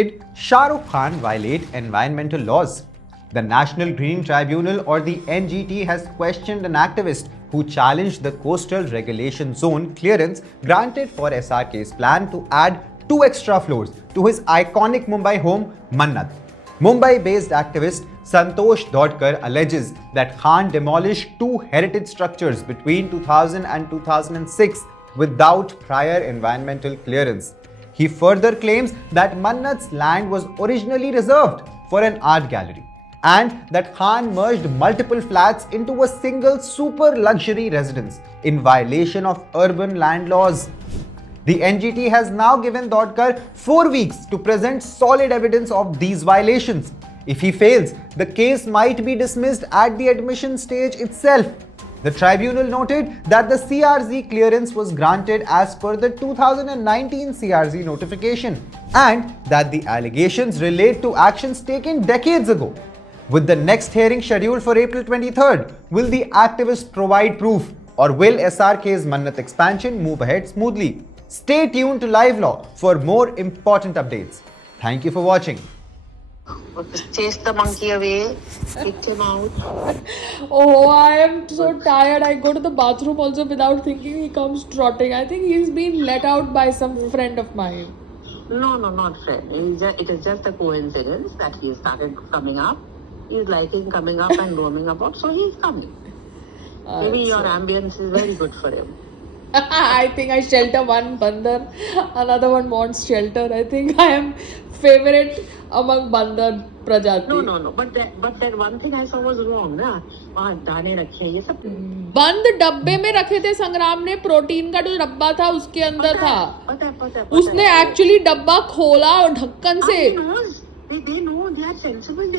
Did Shah Rukh Khan violate environmental laws? The National Green Tribunal or the NGT has questioned an activist who challenged the coastal regulation zone clearance granted for SRK's plan to add 2 extra floors to his iconic Mumbai home, Mannat. Mumbai-based activist Santosh Dodkar alleges that Khan demolished 2 heritage structures between 2000 and 2006 without prior environmental clearance. He further claims that Mannat's land was originally reserved for an art gallery and that Khan merged multiple flats into a single super luxury residence in violation of urban land laws. The NGT has now given Dodkar 4 weeks to present solid evidence of these violations. If he fails, the case might be dismissed at the admission stage itself. The tribunal noted that the CRZ clearance was granted as per the 2019 CRZ notification and that the allegations relate to actions taken decades ago. With the next hearing scheduled for April 23rd, will the activist provide proof or will SRK's Mannat expansion move ahead smoothly? Stay tuned to Live Law for more important updates. Thank you for watching. Chase the monkey away, kick him out. Oh, I am so tired. I go to the bathroom also without thinking. He comes trotting. I think he's been let out by some friend of mine. No, not friend. It is just a coincidence that he started coming up. He's liking coming up and roaming about, so he's coming. Maybe your ambience is very good for him. I think I shelter one bandar, another one wants shelter. I think I am favorite among bandar prajati. No. But that one thing I saw was wrong, ना? वहाँ दाने रखे हैं ये सब. बंद डब्बे में रखे थे संग्राम ने. प्रोटीन का जो डब्बा था उसके अंदर था. पता उसने एक्चुअली डब्बा खोला और ढक्कन से. They know, they are sensible,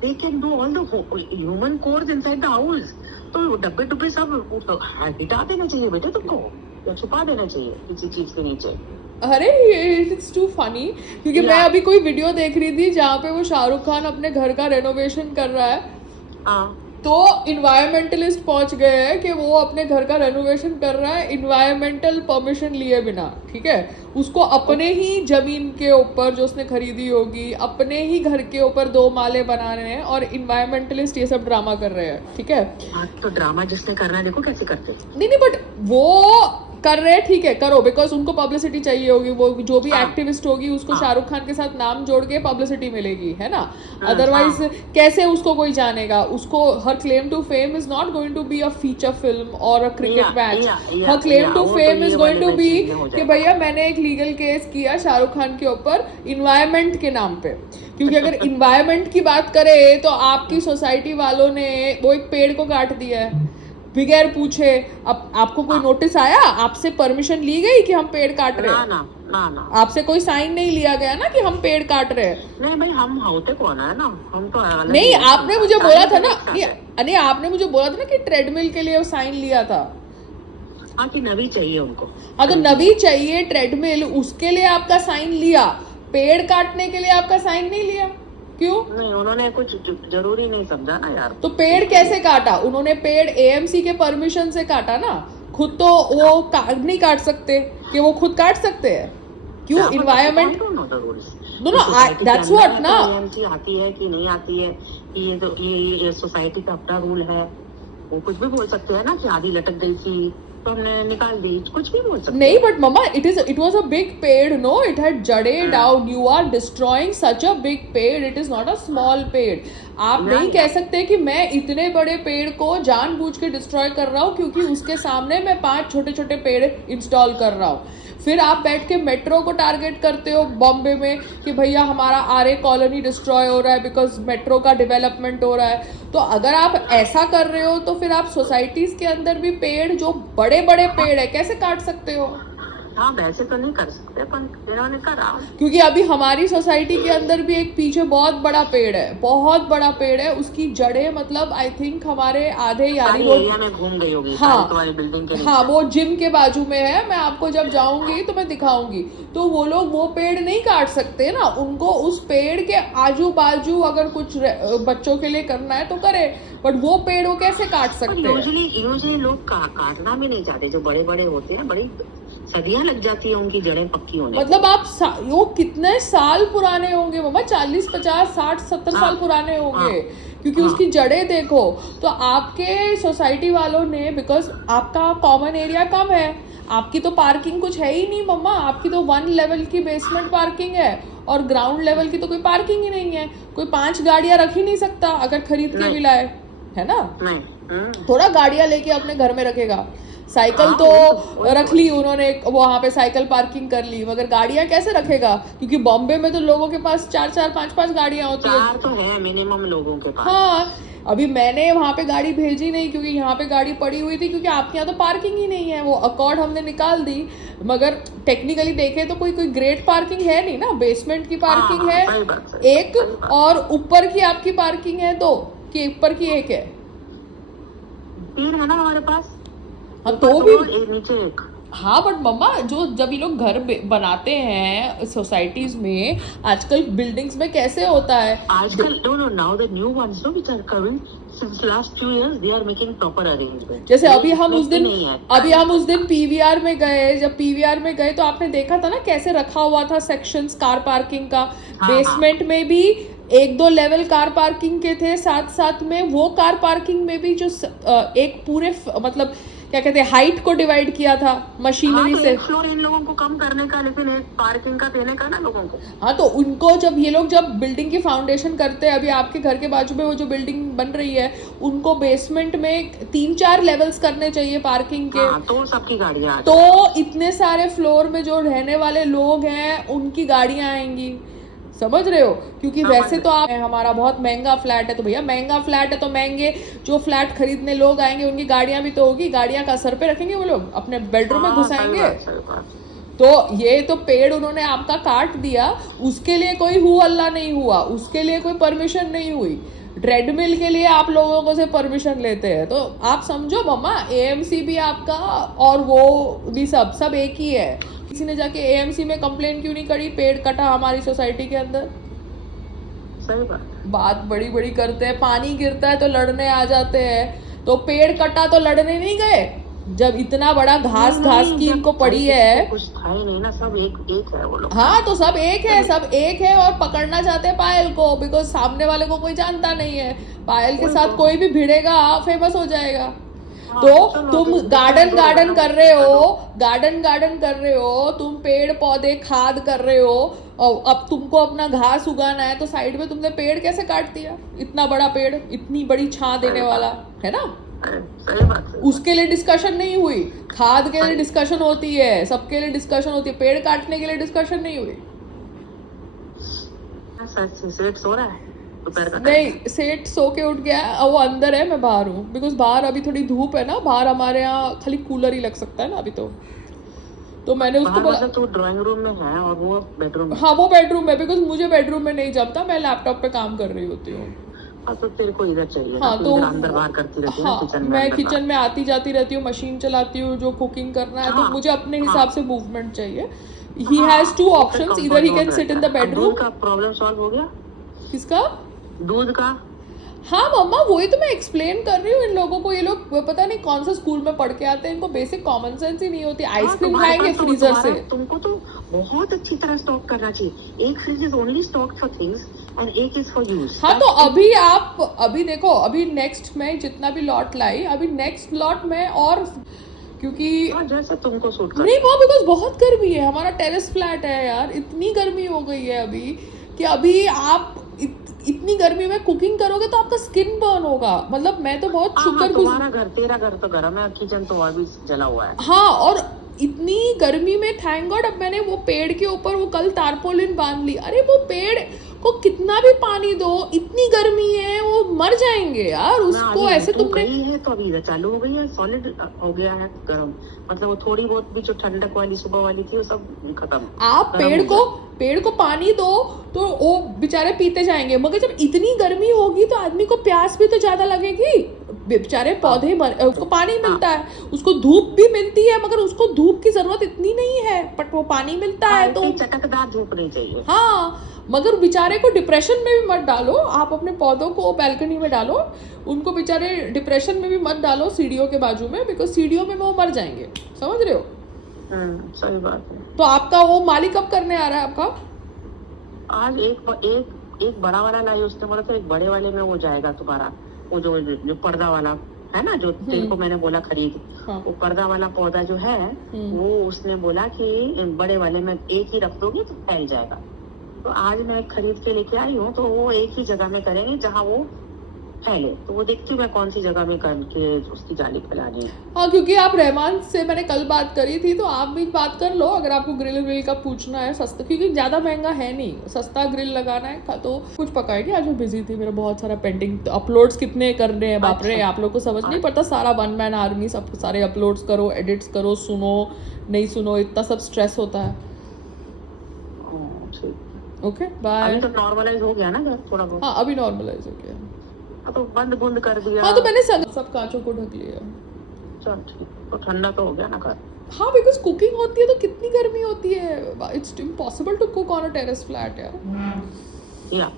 they can do all the human codes inside the house. तो डब्बे सब हिटा देना चाहिए बेटे तुमको, या छुपा देना चाहिए किसी चीज के नीचे. अरे इट्स टू फनी क्योंकि मैं अभी कोई वीडियो देख रही थी जहाँ पे वो शाहरुख खान अपने घर का रेनोवेशन कर रहा है. तो इन्वायरमेंटलिस्ट पहुंच गए हैं कि वो अपने घर का रेनोवेशन कर रहा है इन्वायरमेंटल परमिशन लिए बिना. ठीक है, उसको अपने ही जमीन के ऊपर जो उसने खरीदी होगी अपने ही घर के ऊपर 2 माले बना रहे हैं और इन्वायरमेंटलिस्ट ये सब ड्रामा कर रहे हैं. ठीक है, तो ड्रामा जिसने करना है देखो कैसे करते. नहीं बट वो कर रहे हैं. ठीक है, करो, बिकॉज उनको पब्लिसिटी चाहिए होगी. वो जो भी एक्टिविस्ट होगी उसको शाहरुख खान के साथ नाम जोड़ के पब्लिसिटी मिलेगी, है ना. अदरवाइज कैसे उसको कोई जानेगा. उसको her claim to fame is not going to be a feature film और a cricket match. Her claim to fame is going to be कि भैया मैंने एक लीगल केस किया शाहरुख खान के ऊपर इन्वायरमेंट के नाम पे. क्योंकि अगर इन्वायरमेंट की बात करें तो आपकी सोसाइटी वालों ने वो एक पेड़ को काट दिया है बगैर पूछे. अब आपको कोई नोटिस आया, आपसे परमिशन ली गई कि हम पेड़ काट रहे हैं? ना. आपसे कोई साइन नहीं लिया गया ना कि हम पेड़ काट रहे हैं. नहीं भाई, हम होते कौन है ना, हम तो नहीं. आपने मुझे बोला था ना, नहीं आपने मुझे बोला था ना कि ट्रेडमिल के लिए साइन लिया था. हाँ, कि नवी चाहिए उनको. हाँ, तो नवी चाहिए ट्रेडमिल, उसके लिए आपका साइन लिया. पेड़ काटने के लिए आपका साइन नहीं लिया. क्यों नहीं? उन्होंने कुछ जरूरी नहीं समझा ना यार. तो पेड़ कैसे काटा उन्होंने? पेड़ एएमसी के परमिशन से काटा ना. खुद तो वो नहीं काट सकते कि वो खुद काट सकते हैं. क्यों? इन्वायरमेंट नो दैट्स व्हाट ना. एएमसी आती है कि नहीं आती है कि ये तो ये सोसाइटी का अपना रूल है. वो कुछ भी बोल सकते हैं ना कि आधी लटक गई थी तो हमने निकाल दी. कुछ भी बोल सकते. नहीं but mamma it was a big पेड़. नो, it had जड़े down. You are destroying such a big पेड़. It is not a small पेड़. आप नहीं कह सकते कि मैं इतने बड़े पेड़ को जानबूझ के डिस्ट्रॉय कर रहा हूँ क्योंकि उसके सामने मैं 5 छोटे पेड़ इंस्टॉल कर रहा हूँ. फिर आप बैठ के मेट्रो को टारगेट करते हो बॉम्बे में कि भैया हमारा आरए कॉलोनी डिस्ट्रॉय हो रहा है बिकॉज मेट्रो का डेवलपमेंट हो रहा है. तो अगर आप ऐसा कर रहे हो तो फिर आप सोसाइटीज के अंदर भी पेड़ जो बड़े पेड़ है कैसे काट सकते हो? हाँ, वैसे तो नहीं कर सकते पर इन्होंने करा. क्योंकि अभी हमारी सोसाइटी के अंदर भी एक पीछे बहुत बड़ा पेड़ है, बहुत बड़ा पेड़ है. उसकी जड़ें मतलब आई थिंक हमारे आधे यानी एरिया में घूम गई होगी. हाँ, बिल्डिंग के हाँ, वो जिम के बाजू में है. मैं आपको जब जाऊंगी तो मैं दिखाऊंगी. तो वो लोग वो पेड़ नहीं काट सकते ना. उनको उस पेड़ के आजू बाजू अगर कुछ बच्चों के लिए करना है तो करे. बट वो पेड़ वो कैसे काट सकते हैं? यूजुअली लोग काटना भी नहीं चाहते. जो बड़े होते हैं, बड़ी सदियां लग जाती है उनकी जड़ें पक्की होने। मतलब आप वो कितने साल पुराने होंगे मम्मा, 40 50 60 70 साल पुराने होंगे, क्योंकि उसकी जड़ें देखो। तो आपके सोसाइटी वालों ने, बिकॉज आपका कॉमन एरिया कम है, आपकी तो पार्किंग कुछ है ही नहीं मम्मा, आपकी तो 1 लेवल की बेसमेंट पार्किंग है और ग्राउंड लेवल की तो कोई पार्किंग ही नहीं है। कोई 5 गाड़ियां रख ही नहीं सकता अगर खरीद के भी लाए, है ना। थोड़ा गाड़ियां लेके अपने घर में रखेगा। साइकिल तो रख ली उन्होंने, वहां पे साइकिल पार्किंग कर ली, मगर गाड़ियां कैसे रखेगा, क्योंकि बॉम्बे में तो लोगों के पास 4 5 गाड़ियां होती है। 4 तो है मिनिमम लोगों के पास। हाँ, अभी मैंने वहां पे गाड़ी भेजी नहीं क्योंकि यहाँ पे गाड़ी पड़ी हुई थी, क्योंकि आपके यहाँ तो पार्किंग ही नहीं है। वो अकॉर्ड हमने निकाल दी, मगर टेक्निकली देखे तो कोई ग्रेट पार्किंग है नहीं ना। बेसमेंट की पार्किंग है एक, और ऊपर की आपकी पार्किंग है 2, कि ऊपर की 1 है। 3 है ना हमारे पास। हाँ तो भी नीचे 1। हाँ, बट मम्मा जो जब ये लोग घर बनाते हैं सोसाइटीज में, आजकल बिल्डिंग्स में कैसे होता है आजकल, no, now the new ones which are coming since last 2 years they are making proper arrangement। जैसे अभी हम उस दिन पीवीआर में गए, जब पीवीआर में गए तो आपने देखा था ना कैसे रखा हुआ था सेक्शंस कार पार्किंग का। बेसमेंट में भी 1-2 लेवल कार पार्किंग के थे, साथ साथ में वो कार पार्किंग में भी जो एक पूरे मतलब क्या कहते हैं हाइट को डिवाइड किया था मशीनरी से। एक फ्लोर इन लोगों को कम करने का, लेकिन एक पार्किंग का देने का ना लोगों को। हाँ, तो उनको जब ये लोग जब बिल्डिंग की फाउंडेशन करते हैं, अभी आपके घर के बाजू में वो जो बिल्डिंग बन रही है, उनको बेसमेंट में 3-4 लेवल्स करने चाहिए पार्किंग के। तो सबकी गाड़ियाँ, तो इतने सारे फ्लोर में जो रहने वाले लोग हैं उनकी गाड़ियाँ आएंगी, समझ रहे हो। क्योंकि वैसे तो आप, हमारा बहुत महंगा फ्लैट है, तो भैया महंगा फ्लैट है तो महंगे जो फ्लैट खरीदने लोग आएंगे उनकी गाड़ियां भी तो होगी। गाड़ियां का सर पे रखेंगे वो लोग, अपने बेडरूम में घुसाएंगे। तो ये तो पेड़ उन्होंने आपका काट दिया, उसके लिए कोई हु अल्लाह नहीं हुआ, उसके लिए कोई परमिशन नहीं हुई। ट्रेडमिल के लिए आप लोगों को से परमिशन लेते हैं, तो आप समझो मम्मा, एएमसी भी आपका और वो भी सब एक ही है। किसी ने जाके एएमसी में कंप्लेन क्यों नहीं करी, पेड़ कटा हमारी सोसाइटी के अंदर। सही बात बड़ी बड़ी करते हैं, पानी गिरता है तो लड़ने आ जाते हैं। तो पेड़ कटा तो लड़ने नहीं गए, जब इतना बड़ा घास की इनको पड़ी है। कुछ था ही नहीं ना, सब एक है वो लोग। हाँ, तो सब एक है और पकड़ना चाहते हैं पायल को, बिकॉज सामने वाले को कोई जानता नहीं है। पायल के साथ कोई भी भिड़ेगा फेमस हो जाएगा। तो तुम गार्डन कर रहे हो, तुम पेड़ पौधे खाद कर रहे हो, और अब तुमको अपना घास उगाना है, तो साइड में तुमने पेड़ कैसे काट दिया? इतना बड़ा पेड़, इतनी बड़ी छां देने वाला, है ना। सही बात है। उसके लिए डिस्कशन नहीं हुई, खाद के लिए डिस्कशन होती है, सबके लिए डिस्कशन होती है, पेड़ काटने के लिए डिस्कशन नहीं हुई। सेठ सो रहा है नहीं, सेठ सो के उठ गया, वो अंदर है, मैं बाहर हूँ, बिकॉज बाहर अभी थोड़ी धूप है ना, बाहर हमारे यहाँ खाली कूलर ही लग सकता है ना अभी तो मैंने उसको बोला तो ड्राइंग रूम में है और वो बेडरूम में। हाँ, वो बेडरूम में, बिकॉज मुझे बेडरूम में नहीं जमता, मैं लैपटॉप पे काम कर रही होती हूँ। तो तेरे को इधर चाहिए। हाँ, तो अंदर बाहर करती रहती है किचन में। मैं किचन में आती जाती रहती हूँ, मशीन चलाती हूँ, जो कुकिंग करना है, तो मुझे अपने हिसाब से मूवमेंट चाहिए। ही हैज 2 ऑप्शंस, इधर he can sit in the bedroom. का प्रॉब्लम सॉल्व हो गया? किसका? दूध का। हाँ मम्मा, वही तो मैं एक्सप्लेन कर रही हूँ इन लोगों को। ये लोग पता नहीं कौन सा स्कूल में पढ़ के आते हैं, इनको बेसिक कॉमन सेंस ही नहीं होती। आइसक्रीम खाएंगे फ्रीजर से। तुमको तो बहुत अच्छी तरह स्टॉक करना चाहिए। एक fridge is only stock for things and एक इज फॉर यूज। हाँ, तो अभी देखो, अभी नेक्स्ट में जितना भी लॉट लाई, अभी नेक्स्ट लॉट में, और क्योंकि जैसे तुमको सूट कर नहीं, वो बिकॉज बहुत गर्मी है, हमारा टेरेस फ्लैट है यार, इतनी गर्मी हो गई है अभी कि अभी आप इतनी गर्मी में कुकिंग करोगे तो आपका स्किन बर्न होगा। मतलब मैं तो बहुत शुक्र, तेरा घर तो गर्म है, किचन तो और भी जला हुआ है। हाँ, और इतनी गर्मी में थैंक गॉड अब मैंने वो पेड़ के ऊपर वो कल तारपोलिन बांध ली। अरे वो पेड़ को कितना भी पानी दो, इतनी गर्मी है, वो मर जाएंगे यार। उसको ऐसे तुमने है तो अभी चालू हो गई है, सॉलिड हो गया है गर्म। मतलब वो थोड़ी बहुत भी जो ठंडक वाली सुबह वाली थी वो सब खत्म। आप पेड़ को पानी दो तो वो बेचारे पीते जाएंगे, मगर जब इतनी गर्मी होगी तो आदमी को प्यास भी तो ज्यादा लगेगी। बेचारे पौधे उसको पानी मिलता है, उसको धूप भी मिलती है, मगर उसको धूप की जरूरत इतनी नहीं है, बट वो पानी मिलता है तो चटकदार धूप नहीं चाहिए। हाँ, मगर बेचारे को डिप्रेशन में भी मत डालो। आप अपने पौधों को बैल्कनी में डालो, उनको बेचारे डिप्रेशन में भी मत डालो सीढ़ियों के बाजू में, बिकॉज सीढ़ियों में वो मर जाएंगे, समझ रहे हो। सही बात है। तो आपका वो मालिक कब करने आ रहा है आपका? आज एक बड़ा वाला लाई, उसने बोला था एक बड़े वाले में वो जाएगा तुम्हारा, वो जो पर्दा वाला है ना, जो तेरे को मैंने बोला खरीद, हाँ। वो पर्दा वाला पौधा जो है, वो उसने बोला कि बड़े वाले में एक ही रख दोगे तो फैल जाएगा। तो आज मैं खरीद के लेके आई हूँ, तो वो एक ही जगह में करेंगे जहाँ वो फैले। तो वो देखती हूँ मैं कौन सी जगह में करके उसकी जाली फैलानी है। हाँ, क्योंकि आप रहमान से मैंने कल बात करी थी, तो आप भी बात कर लो अगर आपको ग्रिल व्रिल का पूछना है सस्ता, क्योंकि ज़्यादा महंगा है नहीं, सस्ता ग्रिल लगाना है। तो कुछ पकाई नहीं, आज मैं बिजी थी, मेरा बहुत सारा पेंडिंग, तो अपलोड्स कितने करने हैं बाप रे, आप लोग को समझ नहीं पड़ता, सारा वन मैन आर्मी, सब सारे अपलोड्स करो, एडिट्स करो, सुनो नहीं सुनो, इतना सब स्ट्रेस होता है। Okay bye. अभी तो नॉर्मलाइज हो गया ना घर थोड़ा बहुत? हाँ, अभी नॉर्मलाइज हो गया। तो बंद बुंद कर दिया। हाँ, तो मैंने सब कांचों को ढक लिया। चल ठीक, तो ठंडा तो हो गया ना घर। हाँ, बिकॉज कुकिंग होती है तो कितनी गर्मी होती है, it's impossible to cook on a terrace flat यार। या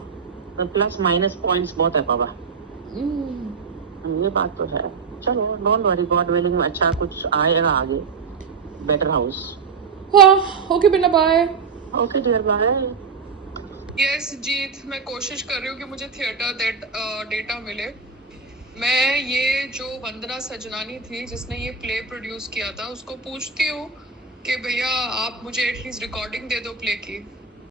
प्लस माइनस पॉइंट्स बहुत है बाबा, हम्म। ये बात तो है। चलो डोंट वरी, गॉड विलिंग अच्छा कुछ आएगा आगे, बेटर हाउस। हाँ, ओके बिना bye. Okay dear, bye. Yes Jeet, मैं कोशिश कर रही हूँ कि मुझे थिएटर डेटा मिले। मैं ये जो वंदना सजनानी थी जिसने ये प्ले प्रोड्यूस किया था, उसको पूछती हूँ कि भैया आप मुझे एटलीस्ट रिकॉर्डिंग दे दो प्ले की।